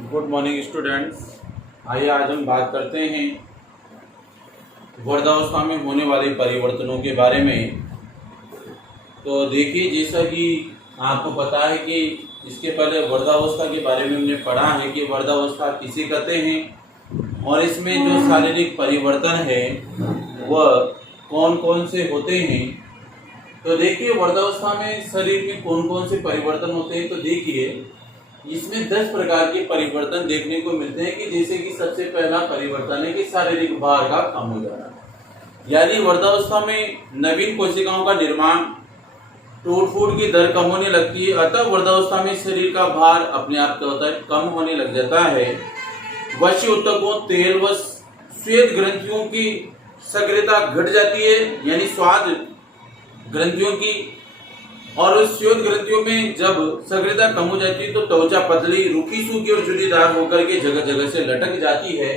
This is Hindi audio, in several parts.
Good morning students. आइए आज हम बात करते हैं वृद्धावस्था में होने वाले परिवर्तनों के बारे में। तो देखिए, जैसा कि आपको पता है कि इसके पहले वृद्धावस्था के बारे में हमने पढ़ा है कि वृद्धावस्था किसे कहते हैं और इसमें जो शारीरिक परिवर्तन है वह कौन कौन से होते हैं। तो देखिए, वृद्धावस्था में शरीर में कौन कौन से परिवर्तन होते हैं। तो देखिए, इसमें 10 प्रकार के परिवर्तन देखने को मिलते हैं कि जैसे कि सबसे पहला परिवर्तन है कि शारीरिक भार का कम हो जाना, यानी वृद्धावस्था में नवीन कोशिकाओं का निर्माण, टूट फूट की दर कम होने लगती है। अतः वृद्धावस्था में शरीर का भार अपने आप क्या होता है, कम होने लग जाता है। वश्य ऊतकों, तेल व श्वेत ग्रंथियों की सक्रियता घट जाती है, यानी स्वाद ग्रंथियों की और उस श्वेत ग्रंथियों में जब सक्रियता कम हो जाती है तो त्वचा पतली, रूखी सूखी और झुर्रीदार होकर के जगह जगह से लटक जाती है।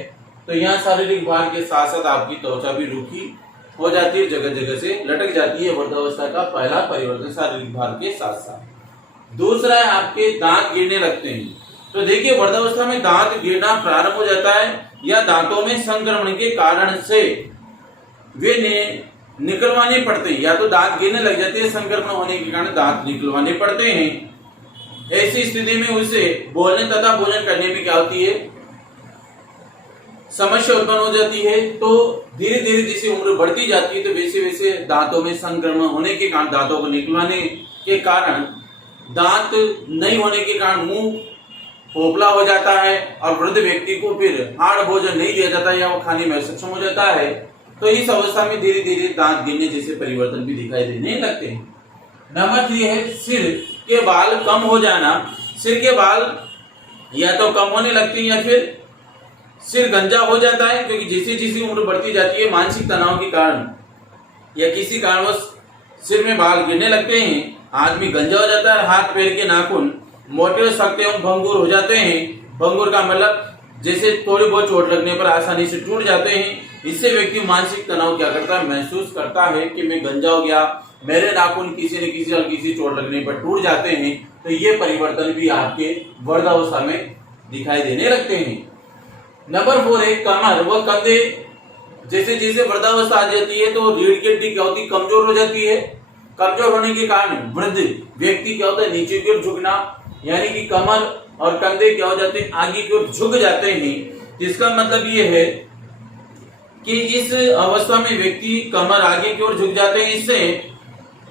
तो यहाँ शारीरिक भार के साथ साथ आपकी त्वचा भी रूखी हो जाती है, जगह जगह से लटक जाती है। वृद्धावस्था का पहला परिवर्तन शारीरिक भार के साथ साथ। दूसरा है आपके दांत गिरने लगते हैं। तो देखिए, वृद्धावस्था में दांत गिरना प्रारंभ हो जाता है या दांतों में संक्रमण के कारण से वे निकलवाने पड़ते हैं, या तो दांत गिरने लग जाते हैं, संक्रमण होने के कारण दांत निकलवाने पड़ते हैं। ऐसी स्थिति में उसे बोलने तथा भोजन करने में क्या होती है, समस्या उत्पन्न हो जाती है। तो धीरे धीरे जैसे उम्र बढ़ती जाती है तो वैसे वैसे दांतों में संक्रमण होने के कारण, दांतों को निकलवाने के कारण, दांत नहीं होने के कारण मुंह पोपला हो जाता है और वृद्ध व्यक्ति को फिर हार्ड भोजन नहीं दिया जाता या वो खाने में सक्षम हो जाता है। तो इस अवस्था में धीरे धीरे दांत गिरने जैसे परिवर्तन भी दिखाई देने लगते हैं। नंबर 3 है सिर के बाल कम हो जाना। सिर के बाल या तो कम होने लगते हैं या फिर सिर गंजा हो जाता है, क्योंकि जैसे जैसे उम्र बढ़ती जाती है मानसिक तनाव के कारण या किसी कारणवश सिर में बाल गिरने लगते हैं। आदमी गंजा हो जाता है, हाथ पैर के नाखून मोटे हो सकते हैं, भंगुर हो जाते हैं। भंगुर का मतलब जैसे थोड़ी बहुत चोट लगने पर आसानी से टूट जाते हैं। इससे व्यक्ति मानसिक तनाव क्या करता है, महसूस करता है कि मैं गंजा हो गया, मेरे नाखून किसी न किसी और किसी चोट लगने पर टूट जाते हैं। तो ये परिवर्तन भी आपके वृद्धावस्था में दिखाई देने लगते हैं। नंबर 4 है कमर व कंधे। जैसे जैसे वृद्धावस्था आ जाती है तो रीढ़ की हड्डी क्या होती है, कमजोर हो जाती है। कमजोर होने के कारण वृद्ध व्यक्ति क्या होता है, नीचे की ओर झुकना, यानी कि कमर और कंधे क्या हो जाते हैं, आगे की ओर झुक जाते हैं। जिसका मतलब ये है कि इस अवस्था में व्यक्ति कमर आगे की ओर झुक जाते हैं, इससे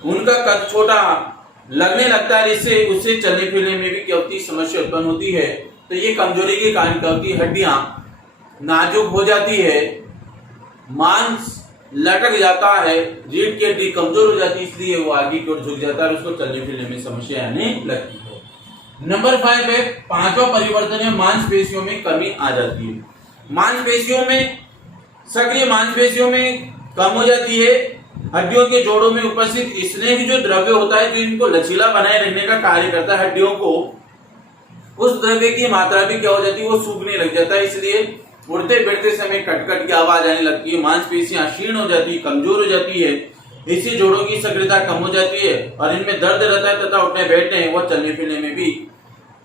उनका कद छोटा लगने लगता है, इससे उससे चलने फिरने में भी क्या होती है, समस्या उत्पन्न होती है। तो ये कमजोरी के कारण क्या होती है, हड्डियां नाजुक हो जाती है, मांस लटक जाता है, रीढ़ की हड्डी कमजोर हो जाती है, इसलिए वो आगे की ओर झुक जाता है और उसको चलने फिरने में समस्या आने लगती है। नंबर 5 है पांचवा परिवर्तन है मांसपेशियों में कमी आ जाती है। मांसपेशियों में, सक्रिय मांसपेशियों में कम हो जाती है। हड्डियों के जोड़ों में उपस्थित स्नेह जो द्रव्य होता है, जो इनको लचीला बनाए रखने का कार्य करता है हड्डियों को, उस द्रव्य की मात्रा भी क्या हो जाती है, वो सूखने लग जाता है। इसलिए उड़ते बैठते समय कटकट की आवाज आने लगती है, मांसपेशियां क्षीण हो जाती है, कमजोर हो जाती है, इससे जोड़ों की सक्रियता कम हो जाती है और इनमें दर्द रहता है तथा उठने बैठने व चलने फिरने में भी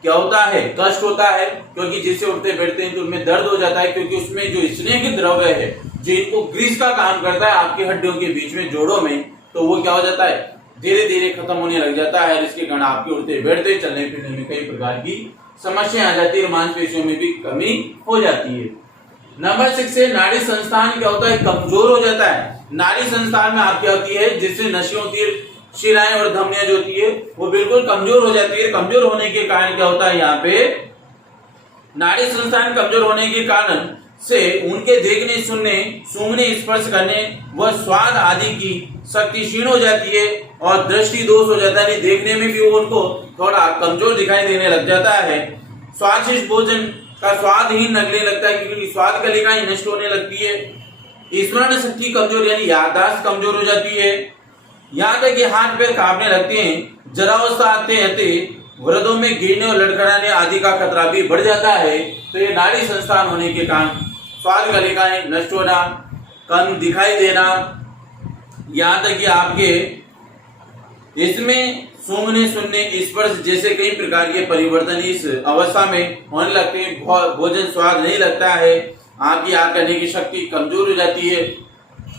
क्या होता है, कष्ट होता है। क्योंकि जिससे उठते बैठते हैं तो उनमें दर्द हो जाता है, क्योंकि उसमें जो स्नेह द्रव्य है जो इनको ग्रीस का काम करता है आपकी हड्डियों के बीच में, जोड़ों में, तो वो क्या हो जाता है, धीरे धीरे खत्म होने लग जाता है। इसके कारण आपके उठते बैठते चलने फिरने में कई प्रकार की समस्या आ जाती है, मांसपेशियों में भी कमी हो जाती है। नंबर 6 है नाड़ी संस्थान क्या होता है, कमजोर हो जाता है। नाड़ी संस्थान में आप क्या होती है, जिससे नसियों की शिराएं और धमनियां जो होती है वो बिल्कुल कमजोर हो जाती है। कमजोर होने के कारण क्या होता है, यहाँ पे नाड़ी संस्थान कमजोर होने के कारण से उनके देखने, सुनने, सूंघने, स्पर्श करने व स्वाद आदि की शक्ति क्षीण हो जाती है और दृष्टि दोष हो जाता है। देखने में भी वो उनको थोड़ा कमजोर दिखाई देने लग जाता है। स्वादिष्ट भोजन का स्वाद ही लगने लगता है, क्योंकि स्वाद कलिकाएं नष्ट होने लगती है। स्मरण शक्ति कमजोर, यानी याददाश्त कमजोर हो जाती है। यहाँ तक कि हाथ पैर कांपने लगते हैं। जरावस्था आते आते वृद्धों में गिरने और लड़खड़ाने आदि का खतरा भी बढ़ जाता है। तो ये नाड़ी संस्थान होने के कारण स्वाद कलिकाएं नष्ट होना, कम दिखाई देना, यहाँ तक कि आपके इसमें सूंघने, सुनने, स्पर्श जैसे कई प्रकार के परिवर्तन इस अवस्था में होने लगते हैं। भोजन स्वाद नहीं लगता है, आपकी याद करने की शक्ति कमजोर हो जाती है,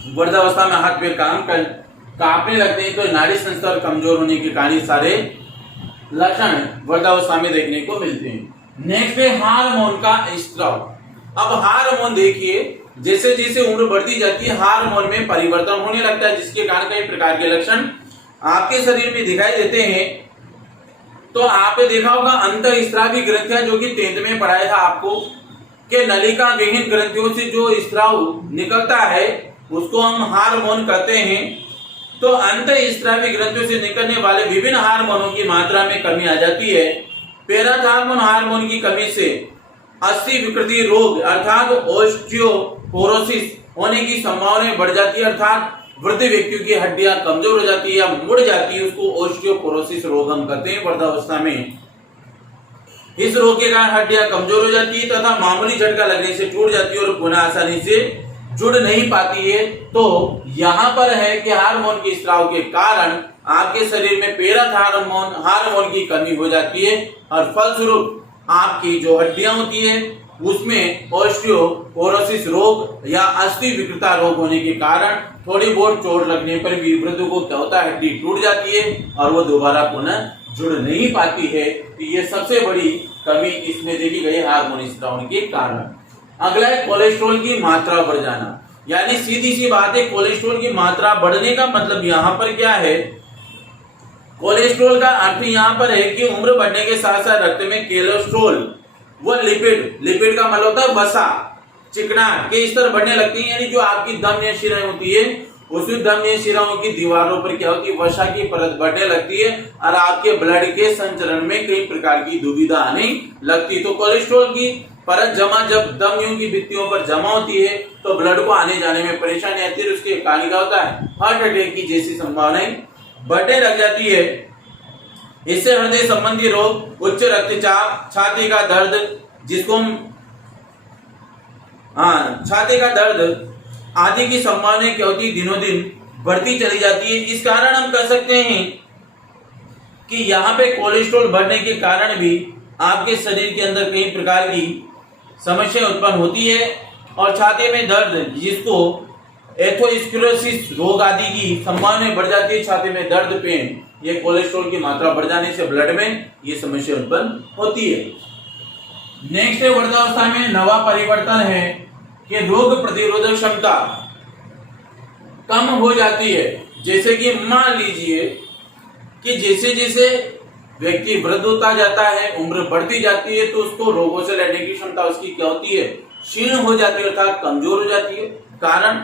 वृद्धावस्था में हाथ पैर कांपने लगते हैं। तो नाड़ी संस्कार कमजोर होने के कारण सारे लक्षण वृद्धावस्था में देखने को मिलते हैं। नेक्स्ट है हार्मोन का स्त्राव। अब हार्मोन देखिए, जैसे जैसे उम्र बढ़ती जाती है हार्मोन में परिवर्तन होने लगता है, जिसके कारण कई प्रकार के लक्षण आपके शरीर में दिखाई देते हैं। तो आपने देखा होगा अंतःस्रावी ग्रंथियां, जो कि 10th में पढ़ाया था आपको, कि नलिका विहीन ग्रंथियों से जो स्त्राव निकलता है उसको हम हार्मोन कहते हैं। तो अंतःस्रावी ग्रंथियों से निकलने वाले विभिन्न हार्मोनों की मात्रा में कमी आ जाती है। पैराथार्मोन हार्मोन की कमी से अस्थि विकृति रोग अर्थात ऑस्टियोपोरोसिस होने की संभावना बढ़ जाती है, अर्थात वृद्ध व्यक्तियों की हड्डियां कमजोर हो जाती है या मुड़ जाती है, उसको ऑस्टियोपोरोसिस रोग हम कहते हैं वृद्धावस्था में। इस रोग के कारण हड्डियां कमजोर हो जाती है तथा मामूली झटका लगने से टूट जाती है और पुनः आसानी से जुड़ नहीं पाती है। तो यहाँ पर है कि हार्मोन के स्त्राव के कारण आपके शरीर में पैराथार्मोन हार्मोन की कमी हो जाती है और फलस्वरूप आपकी जो हड्डियां होती है उसमें ऑस्टियोपोरोसिस रोग या अस्थि विकृता रोग होने के कारण थोड़ी बहुत चोट लगने पर भी वृद्ध को क्या होता है, हड्डी टूट जाती है और वो दोबारा पुनः जुड़ नहीं पाती है। तो ये सबसे बड़ी कमी इसमें देखी गई हार्मोन स्त्राव के कारण। अगला है कोलेस्ट्रॉल की मात्रा बढ़ जाना, यानी सीधी सी बात है कोलेस्ट्रॉल की मात्रा बढ़ने का मतलब यहाँ पर क्या है, कोलेस्ट्रॉल का अर्थ यहाँ पर है कि उम्र बढ़ने के साथ साथ रक्त में कोलेस्ट्रॉल वो लिपिड का मतलब होता है वसा, चिकना के स्तर बढ़ने लगती है। यानी जो आपकी धमनी शिराएं होती है उस धमनी शिराओं की दीवारों पर क्या होती है, वसा की परत बढ़ने लगती है और आपके ब्लड के संचरण में कई प्रकार की दुविधा आने लगती है। तो कोलेस्ट्रॉल की परत जब धमनियों की भित्तियों पर जमा होती है तो ब्लड को आने जाने में परेशानी आती है, उसके कारण क्या होता है, हार्ट अटैक की जैसी संभावनाएं बढ़ने लग जाती है। इससे हृदय संबंधी रोग, उच्च रक्तचाप, छाती का दर्द जिसको हम छाती का दर्द आदि की संभावना क्या होती है, दिनों दिन बढ़ती चली जाती है। इस कारण हम कह सकते हैं कि यहाँ पे कोलेस्ट्रॉल बढ़ने के कारण भी आपके शरीर के अंदर कई प्रकार की समस्या उत्पन्न होती है और छाती में दर्द जिसको एथेरोस्क्लेरोसिस रोग आदि की संभावना बढ़ जाती है। छाती में दर्द, पेन, ये कोलेस्ट्रॉल की मात्रा बढ़ जाने से ब्लड में ये समस्या उत्पन्न होती है। नेक्स्ट है वृद्धावस्था में नवा परिवर्तन है कि रोग प्रतिरोधक क्षमता कम हो जाती है। जैसे कि मान लीजिए कि जैसे जैसे व्यक्ति वृद्ध होता जाता है, उम्र बढ़ती जाती है, तो उसको रोगों से लड़ने की क्षमता उसकी क्या होती है, क्षीण हो जाती है अर्थात कमजोर हो जाती है। कारण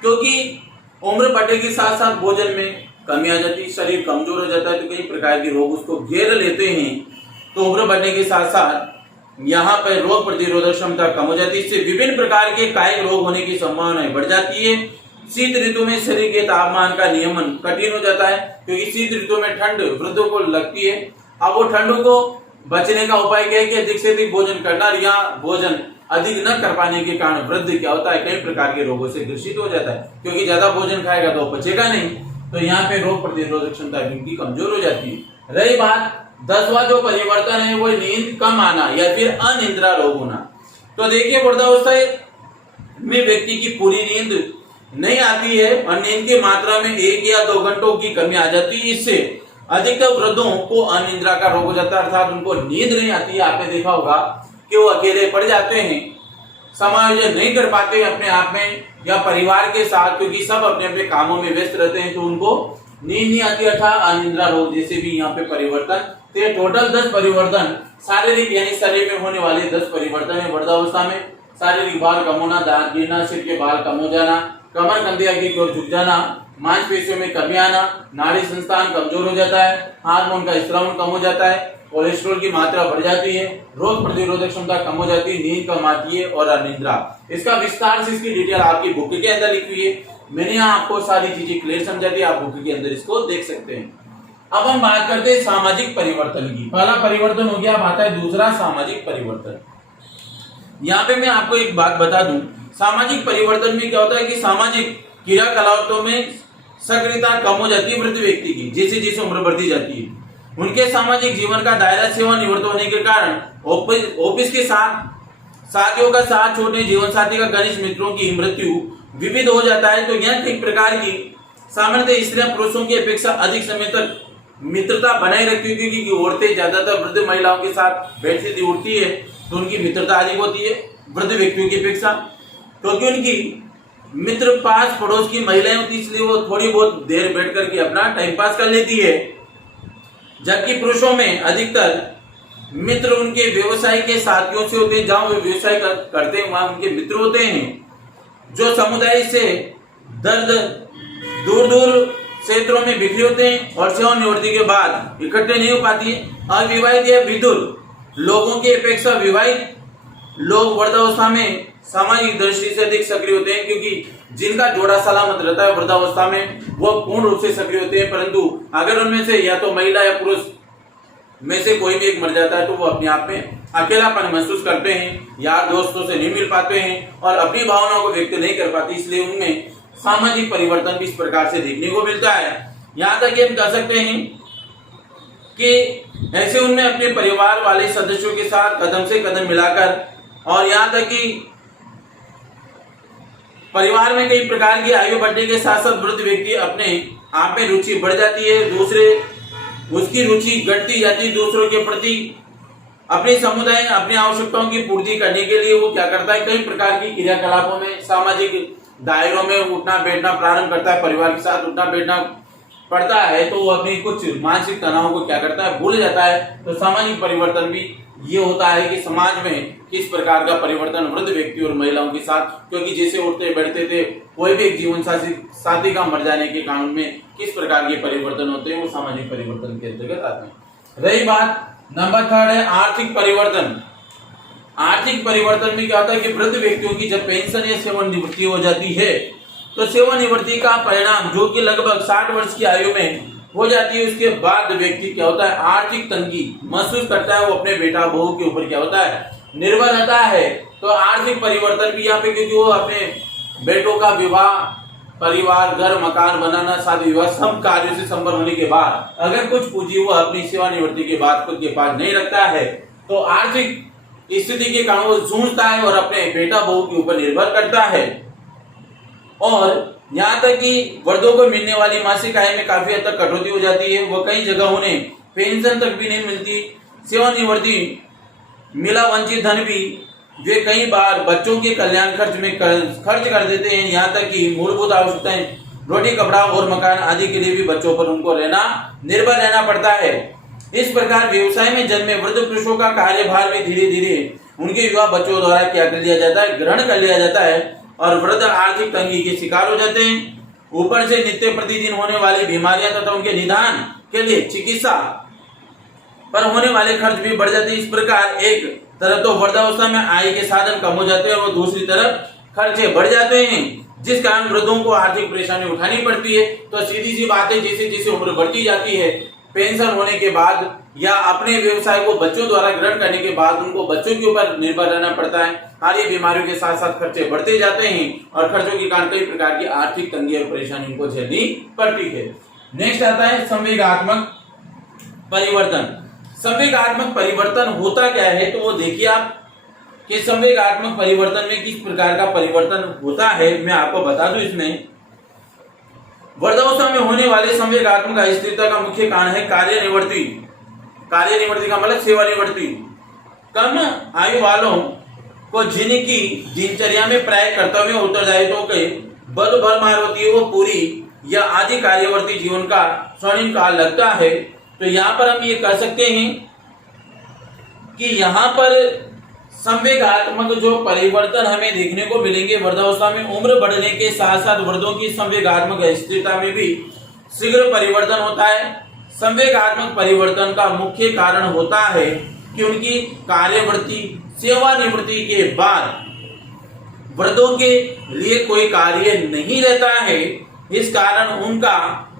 क्योंकि उम्र बढ़ने के साथ साथ भोजन में कमी आ जाती है, शरीर कमजोर हो जाता है, तो कई प्रकार के रोग उसको घेर लेते हैं। तो उम्र बढ़ने के साथ साथ यहाँ पर रोग प्रतिरोधक क्षमता कम हो जाती है। इससे विभिन्न प्रकार के कायिक रोग होने की संभावना बढ़ जाती है। शीत ऋतु में शरीर के तापमान का नियमन कठिन हो जाता है, क्योंकि शीत ऋतु में ठंड वृद्धों को लगती है। अब वो ठंडों को बचने का उपाय क्या है कि अधिक से अधिक भोजन करना, या भोजन अधिक न कर पाने के कारण वृद्ध क्या होता है, कई प्रकार के रोगों से ग्रसित हो जाता है, क्योंकि ज्यादा भोजन खाएगा तो बचेगा नहीं। तो यहाँ पे रोग प्रतिरोधक क्षमता की कमजोर हो जाती है। रही बात 10वां जो परिवर्तन है वो नींद कम आना या फिर अनिद्रा रोग होना। तो देखिए वृद्धावस्था में व्यक्ति की पूरी नींद नहीं आती है और नींद की मात्रा में 1 या 2 घंटों की कमी आ जाती है। इससे अधिकतर वृद्धों को अनिद्रा का रोग हो जाता है, अर्थात उनको नींद नहीं आती है। आपने देखा होगा कि वो अकेले पड़ जाते हैं, समायोजन नहीं कर पाते अपने आप में या परिवार के साथ, क्योंकि सब अपने अपने कामों में व्यस्त रहते हैं, तो उनको नींद नहीं आती, अर्थात अनिद्रा रोग जैसे भी यहाँ पे परिवर्तन। तो ये टोटल 10 परिवर्तन शारीरिक यानी शरीर में होने वाले 10 परिवर्तन है वृद्धावस्था में। शारीरिक बाल कम होना, दांत गिरना, सिर के बाल कम हो जाना, कमर कंधे आगे की ओर झुक जाना, मांसपेशियों में कमी आना, नाड़ी संस्थान कमजोर हो जाता है, हार्मोन का स्राव कम हो जाता है, कोलेस्ट्रॉल की मात्रा बढ़ जाती है, रोग प्रतिरोधक क्षमता कम हो जाती है, नींद कम आती है और अनिद्रा। इसका विस्तार से इसकी डिटेल आपकी बुक के अंदर लिखी हुई है। मैंने यहाँ आपको सारी चीजें क्लियर समझा दी, आप बुक के अंदर इसको देख सकते हैं। अब हम बात करते हैं सामाजिक परिवर्तन की। पहला परिवर्तन हो गया, अब आता है दूसरा सामाजिक परिवर्तन। यहाँ पे मैं आपको एक बात बता दूं, सामाजिक परिवर्तन में क्या होता है कि सामाजिक क्रियाकलापों में सक्रियता कम हो जाती है वृद्ध व्यक्ति की जैसे जैसे उम्र बढ़ती जाती है। उनके सामाजिक जीवन का दायरा सेवानिवृत्त होने के कारण ऑफिस के साथियों का साथ छोड़ने, जीवन साथी का घनिष्ठ मित्रों की मृत्यु विविध हो जाता है। तो यह कई प्रकार की सामान्यतः स्त्रियां पुरुषों की अपेक्षा अधिक समय तक मित्रता बनाए रखती है, क्योंकि औरतें ज्यादातर वृद्ध महिलाओं के साथ बैठती उठती है तो उनकी मित्रता अधिक होती है वृद्ध व्यक्तियों की अपेक्षा, क्योंकि उनकी मित्र पास पड़ोस की महिलाएं होती, इसलिए वो थोड़ी बहुत देर बैठ करके अपना टाइम पास कर लेती है। जबकि पुरुषों में अधिकतर मित्र उनके व्यवसाय के साथियों से होते हैं, जहां वे व्यवसाय करते हैं वहां उनके मित्र होते हैं, जो समुदाय से दूर दूर क्षेत्रों में बिखरे होते हैं और सेवानिवृत्ति के बाद इकट्ठे नहीं हो पाती है। अविवाहित या विधुर लोगों की अपेक्षा विवाहित लोग वृद्धावस्था में सामाजिक दृष्टि से अधिक सक्रिय होते हैं, क्योंकि जिनका जोड़ा सलामत रहता है वृद्धावस्था में वो पूर्ण रूप से सक्रिय होते हैं। परंतु अगर उनमें से या तो महिला या पुरुष में से कोई भी एक मर जाता है तो वो अपने आप में अकेलापन महसूस करते हैं, यार दोस्तों से नहीं मिल पाते हैं और अपनी भावनाओं को व्यक्त नहीं कर पाते, इसलिए उनमें सामाजिक परिवर्तन भी इस प्रकार से देखने को मिलता है। यहाँ तक हम कह सकते हैं कि ऐसे उनमें अपने परिवार वाले सदस्यों के साथ कदम से कदम मिलाकर, और यहाँ तक कि परिवार में कई प्रकार की आयु बढ़ने के साथ साथ वृद्ध व्यक्ति अपने आप में रुचि बढ़ जाती है, दूसरे उसकी रुचि घटती जाती है दूसरों के प्रति। अपने समुदाय अपनी आवश्यकताओं की पूर्ति करने के लिए वो क्या करता है, कई प्रकार की क्रियाकलापों में सामाजिक दायरों में उठना बैठना प्रारंभ करता है, परिवार के साथ उठना बैठना पड़ता है, तो वो अपनी कुछ मानसिक तनाव को क्या करता है, भूल जाता है। तो सामाजिक परिवर्तन भी ये होता है कि समाज में किस प्रकार का परिवर्तन वृद्ध व्यक्ति और महिलाओं के साथ, क्योंकि जैसे उठते बैठते थे कोई भी एक जीवन साथी का मर जाने के कारण में किस प्रकार के परिवर्तन होते हैं, वो सामाजिक परिवर्तन के अंतर्गत आते हैं। रही बात नंबर 3 है आर्थिक परिवर्तन। आर्थिक परिवर्तन में क्या होता है कि वृद्ध व्यक्तियों की जब पेंशन या सेवानिवृत्ति हो जाती है तो सेवानिवृत्ति का परिणाम जो कि लगभग 60 वर्ष की आयु में हो जाती है, उसके बाद व्यक्ति क्या होता है, आर्थिक तंगी महसूस करता है, वो अपने बेटा बहू के ऊपर क्या होता है, निर्भर रहता है। तो आर्थिक परिवर्तन भी यहाँ पे, क्योंकि वो अपने बेटों का विवाह, परिवार, घर मकान बनाना, शादी विवाह सब कार्यों से संपन्न होने के बाद अगर कुछ पूंजी वो अपनी सेवानिवृत्ति के बाद खुद के पास नहीं रखता है तो आर्थिक स्थिति के कारण वो जूझता है और अपने बेटा बहू के ऊपर निर्भर करता है। और यहाँ तक कि वृद्धों को मिलने वाली मासिक आय में काफी हद तक कटौती हो जाती है, वो कई जगह उन्हें पेंशन तक भी नहीं मिलती। सेवानिवृत्ति मिला वंचित धन भी वे कई बार बच्चों के कल्याण खर्च में खर्च कर देते हैं। यहाँ तक कि मूलभूत आवश्यकताएं रोटी कपड़ा और मकान आदि के लिए भी बच्चों पर उनको निर्भर रहना पड़ता है। इस प्रकार व्यवसाय में जन्मे वृद्ध पुरुषों का कार्यभार भी धीरे धीरे उनके युवा बच्चों द्वारा क्या कर लिया जाता है, ग्रहण कर लिया जाता है और वृद्ध आर्थिक तंगी के शिकार हो जाते हैं। ऊपर से नित्य प्रतिदिन होने वाली बीमारियां तथा उनके निदान के लिए चिकित्सा पर होने वाले खर्च भी बढ़ जाते हैं। इस प्रकार एक तरफ तो वृद्धावस्था में आय के साधन कम हो जाते हैं और दूसरी तरफ खर्चे बढ़ जाते हैं, जिस कारण वृद्धों को आर्थिक परेशानी उठानी पड़ती है। तो सीधी सी बात है, जैसे जैसे उम्र बढ़ती जाती है, पेंशन होने के बाद या अपने व्यवसाय को बच्चों द्वारा ग्रहण करने के बाद उनको बच्चों के ऊपर निर्भर रहना पड़ता है। हार्य बीमारियों के साथ साथ खर्चे बढ़ते जाते हैं और खर्चों के कारण कई प्रकार की आर्थिक तंगी और परेशानी उनको झेलनी पड़ती है। नेक्स्ट आता है संवेगात्मक परिवर्तन। संवेगात्मक परिवर्तन होता क्या है, तो वो देखिए आप कि संवेगात्मक परिवर्तन में किस प्रकार का परिवर्तन होता है, मैं आपको बता दूं। इसमें वृद्धावस्था में होने वाले संवेगात्मक अस्थिरता का मुख्य कारण है कार्यनिवृत्ति। कार्यनिवृत्ति का मतलब सेवानिवृत्ति। कम आयु वालों को जिनकी दिनचर्या में प्राय कर्तव्य उत्तरदायित्वों के बल भरमार होती है, वो पूरी या आधी कार्यवर्ती जीवन का स्वर्णिम काल लगता है। तो यहाँ पर हम ये कह सकते हैं कि यहाँ पर संवेगात्मक जो परिवर्तन हमें देखने को मिलेंगे वृद्धावस्था में, उम्र बढ़ने के साथ साथ वृद्धों की संवेगात्मक स्थिरता में भी शीघ्र परिवर्तन होता है। संवेगात्मक परिवर्तन का मुख्य कारण होता है कि उनकी कार्यवृत्ति सेवानिवृत्ति के बाद वृद्धों के लिए कोई कार्य नहीं रहता है। इस कारण उनका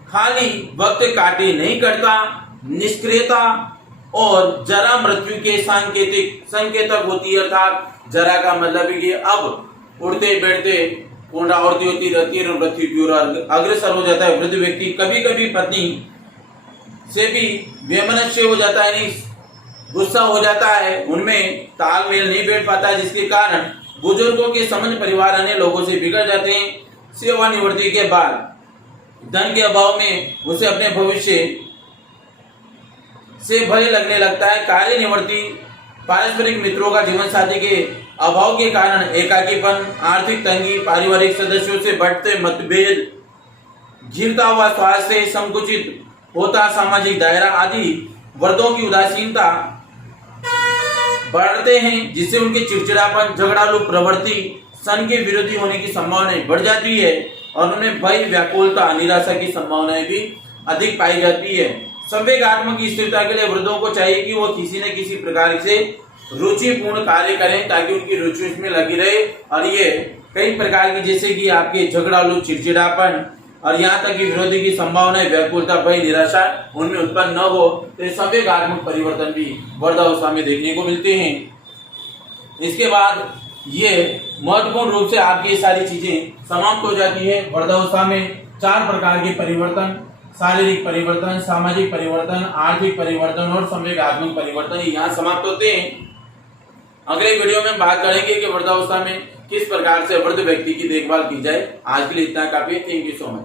खाली वक्त काटे नहीं करता, निष्क्रियता और जरा मृत्यु के संकेतक होती है। अर्थात जरा का मतलब है कि अब उठते बैठते पुनरावृत्ति होती रहती है, मृत्यु की ओर अग्रसर हो जाता है वृद्ध व्यक्ति। कभी कभी पत्नी से भी वैमनस्य हो जाता है, नहीं गुस्सा हो जाता है, उनमें तालमेल नहीं बैठ पाता, जिसके कारण बुजुर्गों के संबंध परिवार अन्य लोगों से बिगड़ जाते हैं। सेवानिवृत्ति के बाद धन के अभाव में उसे अपने भविष्य से भय लगने लगता है। कार्य निवृत्ति पारस्परिक मित्रों का जीवन साथी के अभाव के कारण एकाकीपन, आर्थिक तंगी, पारिवारिक सदस्यों से बढ़ते मतभेद, गिरता हुआ स्वास्थ्य, संकुचित होता सामाजिक दायरा आदि वर्गों की उदासीनता बढ़ते हैं, जिससे उनके चिड़चिड़ापन, झगड़ालू प्रवृत्ति, सन के विरोधी होने की संभावनाएं बढ़ जाती है और उनमें भय, व्याकुलता, निराशा की संभावनाएं भी अधिक पाई जाती है। संवेगात्मक स्थिरता के लिए वृद्धों को चाहिए कि वो किसी न किसी प्रकार से रुचिपूर्ण कार्य करें ताकि उनकी रुचि उसमें लगी रहे। और ये कई प्रकार की, जैसे कि आपके झगड़ालू, चिड़चिड़ापन और यहाँ तक कि विरोधी की संभावनाएं, व्याकुलता, भय, निराशा उनमें उत्पन्न न हो, तो संवेगात्मक परिवर्तन भी वृद्धावस्था में देखने को मिलते हैं। इसके बाद ये महत्वपूर्ण रूप से आपकी सारी चीजें समाप्त हो जाती है। वृद्धावस्था में 4 प्रकार के परिवर्तन, शारीरिक परिवर्तन, सामाजिक परिवर्तन, आर्थिक परिवर्तन और संवेगात्मक परिवर्तन यहाँ समाप्त होते हैं। अगले वीडियो में बात करेंगे कि वृद्धावस्था में किस प्रकार से वृद्ध व्यक्ति की देखभाल की जाए। आज के लिए इतना काफी है। Thank you so much.